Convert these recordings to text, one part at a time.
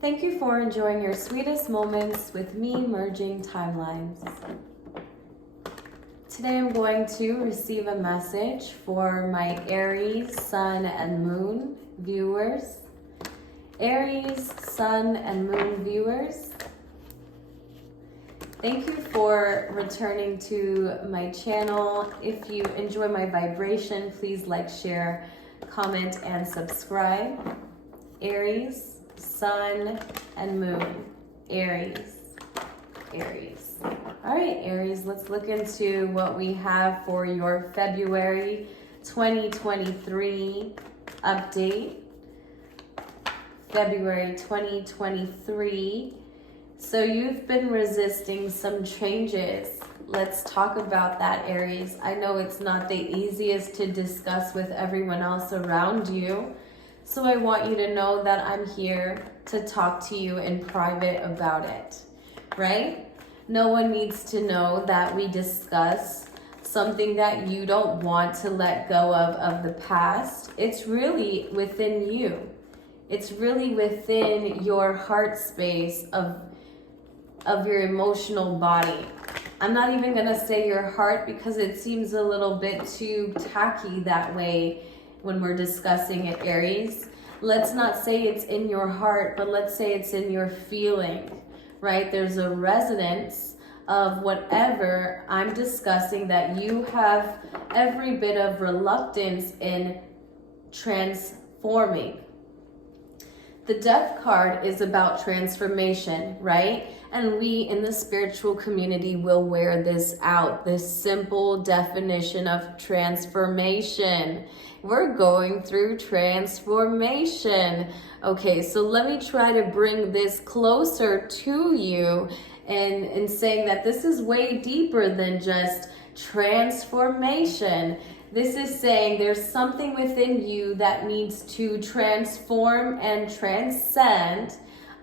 Thank you for enjoying your sweetest moments with me, merging timelines. Today I'm going to receive a message for my Aries, Sun, and Moon viewers. Aries, Sun, and Moon viewers, thank you for returning to my channel. If you enjoy my vibration, please like, share, comment, and subscribe. Aries, Sun, and Moon. Aries. All right, Aries, let's look into what we have for your February 2023 update. February 2023. So you've been resisting some changes. Let's talk about that, Aries. I know it's not the easiest to discuss with everyone else around you. So I want you to know that I'm here to talk to you in private about it, right? No one needs to know that we discuss something that you don't want to let go of the past. It's really within you. It's really within your heart space of your emotional body. I'm not even gonna say your heart because it seems a little bit too tacky that way when we're discussing it, Aries. Let's not say it's in your heart, but let's say it's in your feeling, right? There's a resonance of whatever I'm discussing that you have every bit of reluctance in transforming. The Death card is about transformation, right? And we in the spiritual community will wear this out, this simple definition of transformation. We're going through transformation. Okay, so let me try to bring this closer to you and saying that this is way deeper than just transformation. This is saying there's something within you that needs to transform and transcend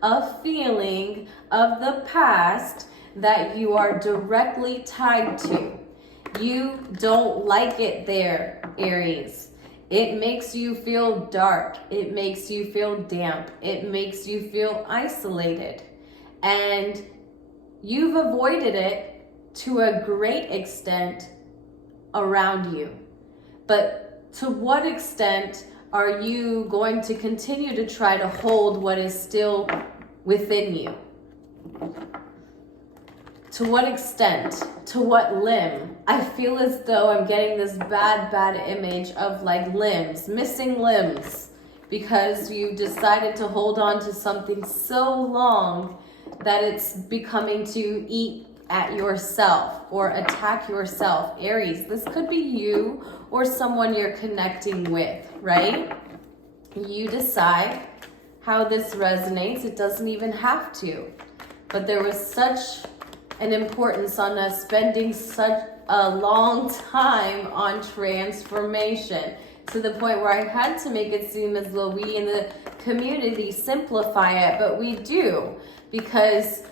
a feeling of the past that you are directly tied to. You don't like it there, Aries. It makes you feel dark. It makes you feel damp. It makes you feel isolated. And you've avoided it to a great extent around you. But to what extent are you going to continue to try to hold what is still within you? To what extent? To what limb? I feel as though I'm getting this bad image of like limbs, missing limbs, because you've decided to hold on to something so long that it's becoming to eat at yourself or attack yourself. Aries, this could be you or someone you're connecting with, right? You decide how this resonates. It doesn't even have to. But there was such an importance on us spending such a long time on transformation to the point where I had to make it seem as though we in the community simplify it, but we do, because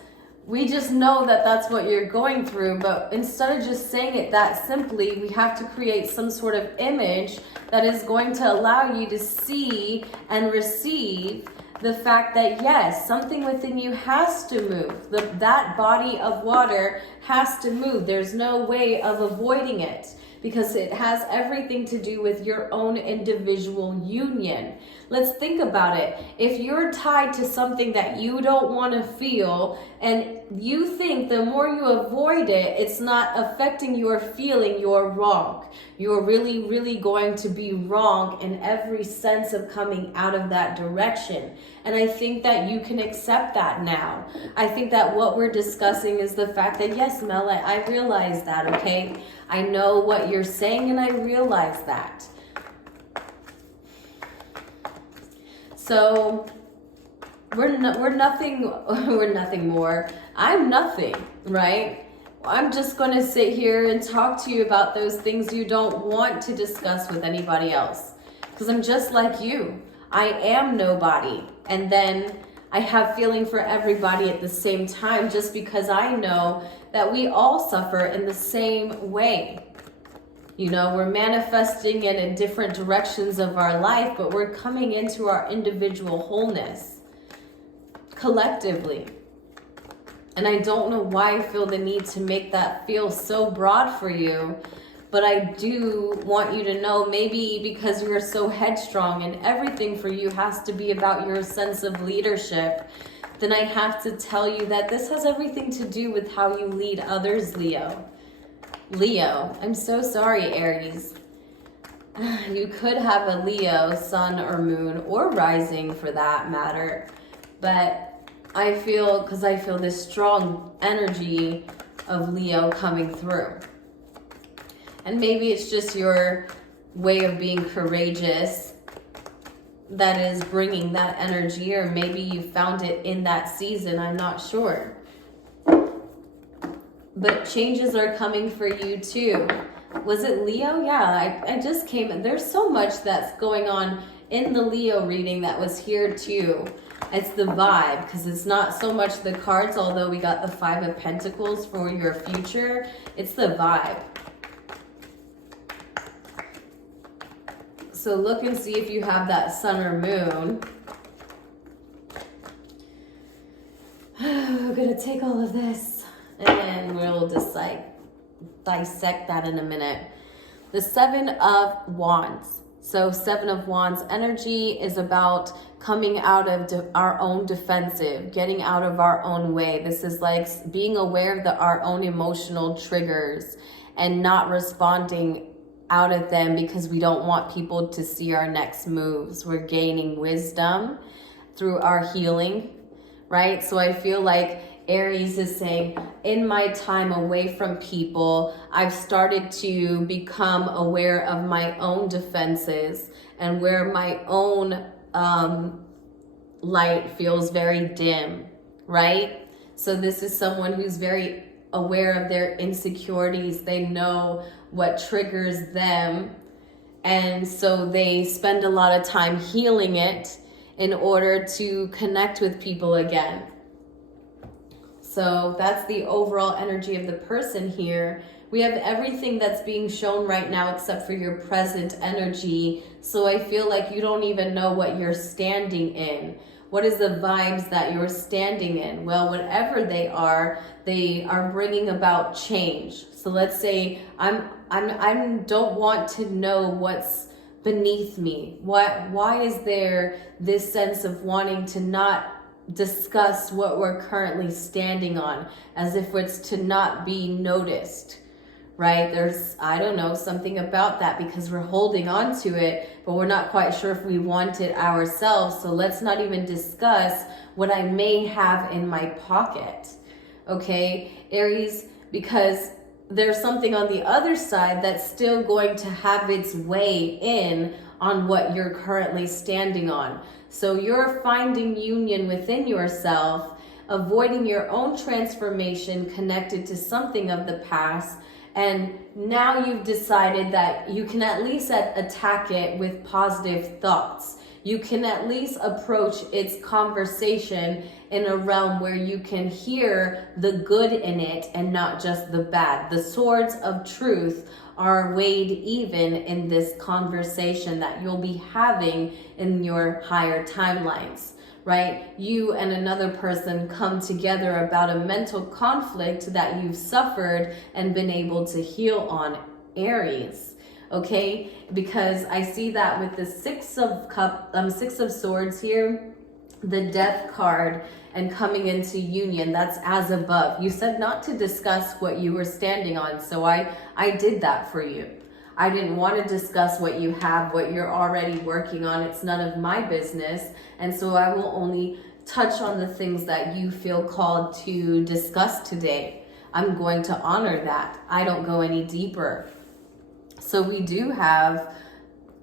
we just know that that's what you're going through. But instead of just saying it that simply, we have to create some sort of image that is going to allow you to see and receive the fact that yes, something within you has to move. That body of water has to move. There's no way of avoiding it because it has everything to do with your own individual union. Let's think about it. If you're tied to something that you don't want to feel and you think the more you avoid it, it's not affecting your feeling, you're wrong. You're really going to be wrong in every sense of coming out of that direction. And I think that you can accept that now. I think that what we're discussing is the fact that yes, Mel, I realize that, okay? I know what you're saying and I realize that. So we're nothing more. I'm nothing, right? I'm just going to sit here and talk to you about those things you don't want to discuss with anybody else. Because I'm just like you. I am nobody. And then I have feeling for everybody at the same time, just because I know that we all suffer in the same way. You know, we're manifesting it in different directions of our life, but we're coming into our individual wholeness. collectively. And I don't know why I feel the need to make that feel so broad for you, but I do want you to know, maybe because you're so headstrong and everything for you has to be about your sense of leadership, then I have to tell you that this has everything to do with how you lead others, Leo. Leo, I'm so sorry, Aries. You could have a Leo, sun or moon, or rising for that matter, but I feel this strong energy of Leo coming through. And maybe it's just your way of being courageous that is bringing that energy, or maybe you found it in that season, I'm not sure. But changes are coming for you too. Was it Leo? Yeah, I just came. There's so much that's going on in the Leo reading that was here too. It's the vibe, because it's not so much the cards, although we got the 5 of Pentacles for your future. It's the vibe. So look and see if you have that sun or moon. We're going to take all of this and then we'll decide, dissect that in a minute. The 7 of Wands. So 7 of Wands energy is about coming out of our own defensive, getting out of our own way. This is like being aware of our own emotional triggers and not responding out of them because we don't want people to see our next moves. We're gaining wisdom through our healing, right? So I feel like Aries is saying, in my time away from people, I've started to become aware of my own defenses and where my own light feels very dim, right? So this is someone who's very aware of their insecurities. They know what triggers them, and so they spend a lot of time healing it in order to connect with people again. So that's the overall energy of the person here. We have everything that's being shown right now except for your present energy. So I feel like you don't even know what you're standing in. What is the vibes that you're standing in? Well, whatever they are bringing about change. So let's say I don't want to know what's beneath me. Why is there this sense of wanting to not discuss what we're currently standing on, as if it's to not be noticed, right? There's, I don't know, something about that because we're holding on to it, but we're not quite sure if we want it ourselves. So let's not even discuss what I may have in my pocket, okay, Aries, because there's something on the other side that's still going to have its way in on what you're currently standing on. So you're finding union within yourself, avoiding your own transformation connected to something of the past. And now you've decided that you can at least attack it with positive thoughts. You can at least approach its conversation in a realm where you can hear the good in it and not just the bad. The swords of truth are weighed even in this conversation that you'll be having in your higher timelines, right? You and another person come together about a mental conflict that you've suffered and been able to heal on, Aries, okay? Because I see that with the Six of Swords here, the Death card, and coming into union, that's as above. You said not to discuss what you were standing on, so I did that for you. I didn't want to discuss what you have, what you're already working on. It's none of my business, and so I will only touch on the things that you feel called to discuss today. I'm going to honor that. I don't go any deeper. So we do have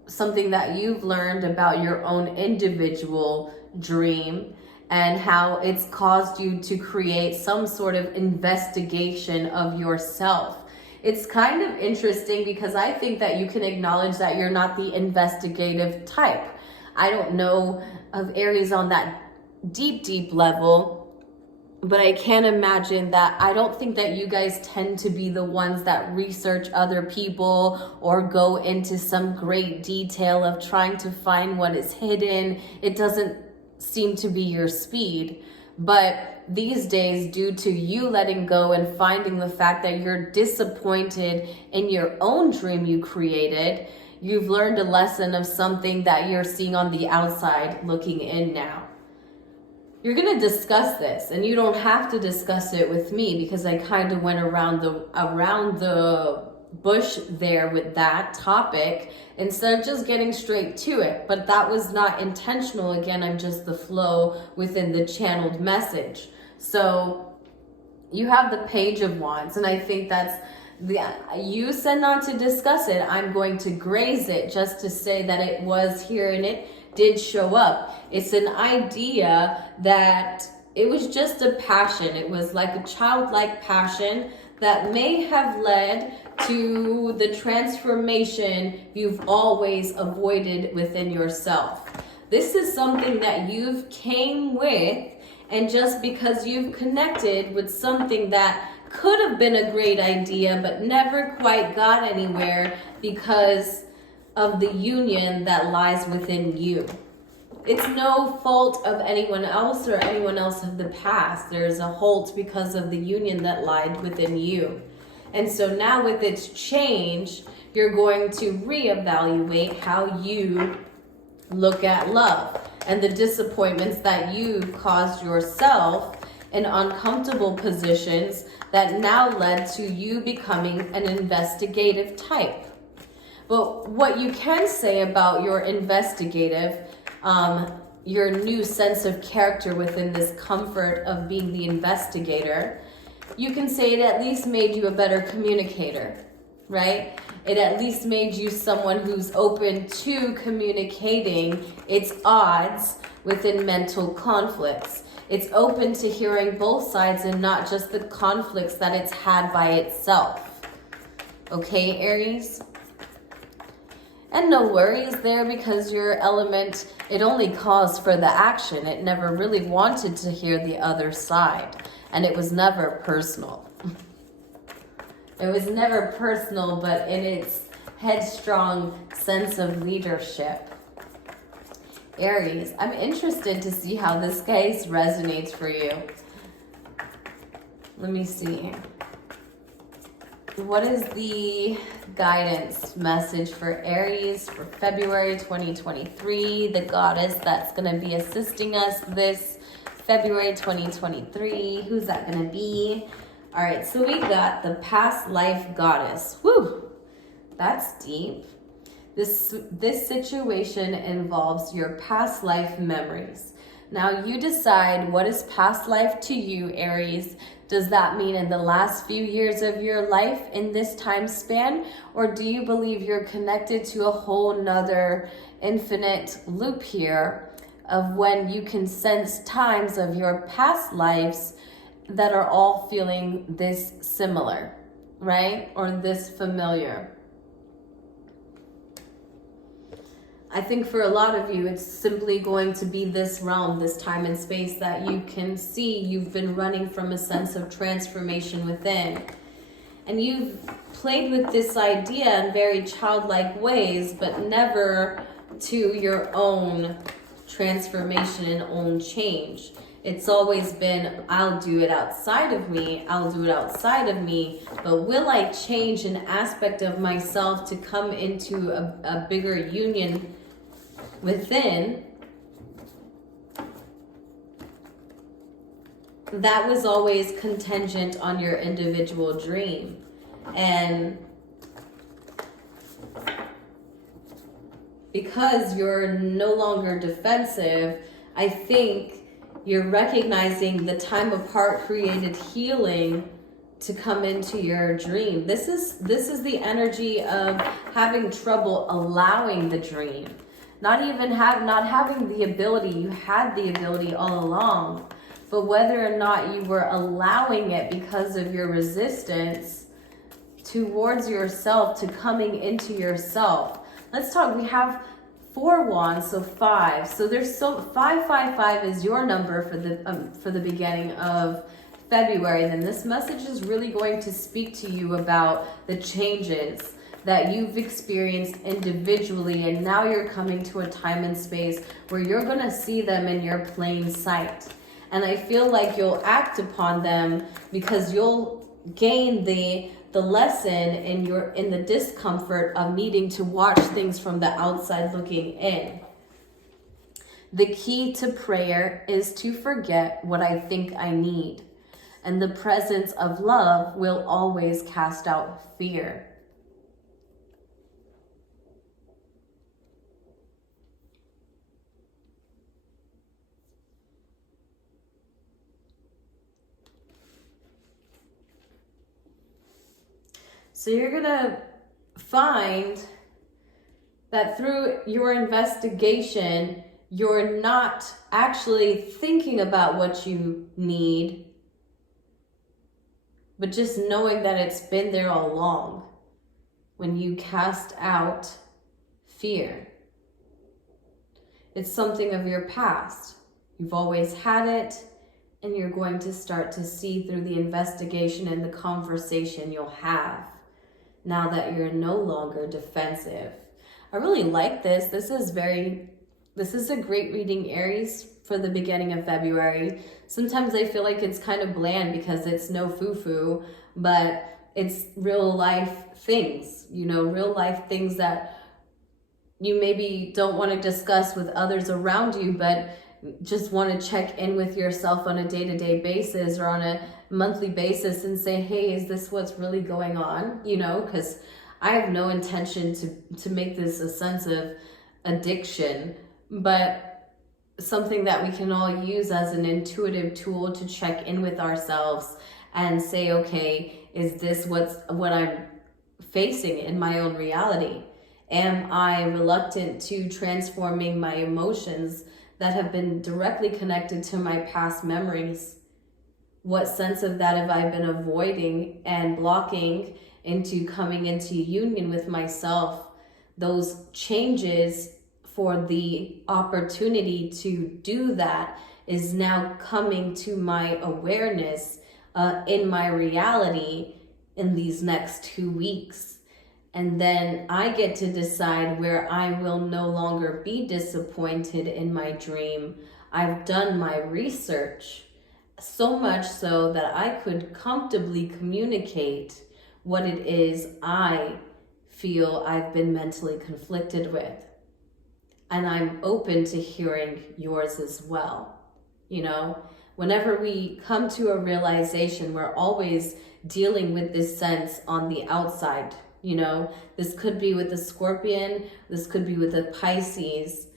something that you've learned about your own individual dream and how it's caused you to create some sort of investigation of yourself. It's kind of interesting because I think that you can acknowledge that you're not the investigative type. I don't know of Aries on that deep level, but I can imagine that I don't think that you guys tend to be the ones that research other people or go into some great detail of trying to find what is hidden. It doesn't seem to be your speed. But these days, due to you letting go and finding the fact that you're disappointed in your own dream you created, you've learned a lesson of something that you're seeing on the outside looking in now. You're going to discuss this, and you don't have to discuss it with me because I kind of went around the bush there with that topic instead of just getting straight to it. But that was not intentional. Again, I'm just the flow within the channeled message. So you have the Page of Wands, and I think that's you said not to discuss it. I'm going to graze it just to say that it was here and it did show up. It's an idea that it was just a passion. It was like a childlike passion that may have led to the transformation you've always avoided within yourself. This is something that you've came with, and just because you've connected with something that could have been a great idea but never quite got anywhere because of the union that lies within you. It's no fault of anyone else or anyone else of the past. There's a halt because of the union that lied within you. And so now with its change, you're going to reevaluate how you look at love and the disappointments that you've caused yourself in uncomfortable positions that now led to you becoming an investigative type. But what you can say about your investigative, your new sense of character within this comfort of being the investigator, you can say it at least made you a better communicator, right? It at least made you someone who's open to communicating its odds within mental conflicts. It's open to hearing both sides and not just the conflicts that it's had by itself. Okay, Aries? And no worries there, because your element, it only calls for the action. It never really wanted to hear the other side. And it was never personal. It was never personal, but in its headstrong sense of leadership. Aries, I'm interested to see how this case resonates for you. Let me see. What is the guidance message for Aries for February 2023? The goddess that's going to be assisting us this February 2023. Who's that going to be? All right, so we got the past life goddess. Whew, that's deep. This situation involves your past life memories. Now you decide what is past life to you, Aries. Does that mean in the last few years of your life in this time span? Or do you believe you're connected to a whole nother infinite loop here of when you can sense times of your past lives that are all feeling this similar, right? Or this familiar? I think for a lot of you, it's simply going to be this realm, this time and space that you can see you've been running from a sense of transformation within. And you've played with this idea in very childlike ways, but never to your own transformation and own change. It's always been, I'll do it outside of me, I'll do it outside of me, but will I change an aspect of myself to come into a bigger union within? That was always contingent on your individual dream. And because you're no longer defensive, I think you're recognizing the time apart created healing to come into your dream. This is the energy of having trouble allowing the dream. Not having the ability. You had the ability all along, but whether or not you were allowing it because of your resistance towards yourself to coming into yourself. Let's talk. We have 4 wands, so 5. So there's 555 is your number for the beginning of February. And then this message is really going to speak to you about the changes that you've experienced individually, and now you're coming to a time and space where you're going to see them in your plain sight. And I feel like you'll act upon them because you'll gain the lesson in the discomfort of needing to watch things from the outside looking in. The key to prayer is to forget what I think I need. And the presence of love will always cast out fear. So you're going to find that through your investigation, you're not actually thinking about what you need, but just knowing that it's been there all along when you cast out fear. It's something of your past. You've always had it, and you're going to start to see through the investigation and the conversation you'll have now that you're no longer defensive. I really like this. This is a great reading, Aries, for the beginning of February. Sometimes I feel like it's kind of bland because it's no foo-foo, but it's real life things, real life things that you maybe don't want to discuss with others around you, but just want to check in with yourself on a day-to-day basis or on a monthly basis and say, hey, is this what's really going on? Because I have no intention to make this a sense of addiction, but something that we can all use as an intuitive tool to check in with ourselves and say, okay, is this what I'm facing in my own reality? Am I reluctant to transforming my emotions that have been directly connected to my past memories? What sense of that have I been avoiding and blocking into coming into union with myself? Those changes for the opportunity to do that is now coming to my awareness in my reality in these next 2 weeks. And then I get to decide where I will no longer be disappointed in my dream. I've done my research, so much so that I could comfortably communicate what it is I feel I've been mentally conflicted with. And I'm open to hearing yours as well. Whenever we come to a realization, we're always dealing with this sense on the outside. This could be with the Scorpion, this could be with the Pisces,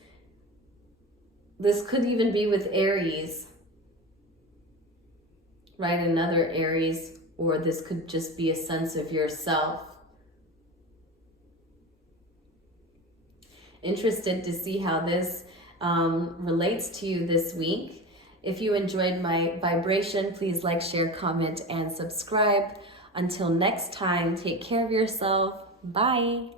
this could even be with Aries, right? Another Aries, or this could just be a sense of yourself. Interested to see how this relates to you this week. If you enjoyed my vibration, please like, share, comment, and subscribe. Until next time, take care of yourself. Bye.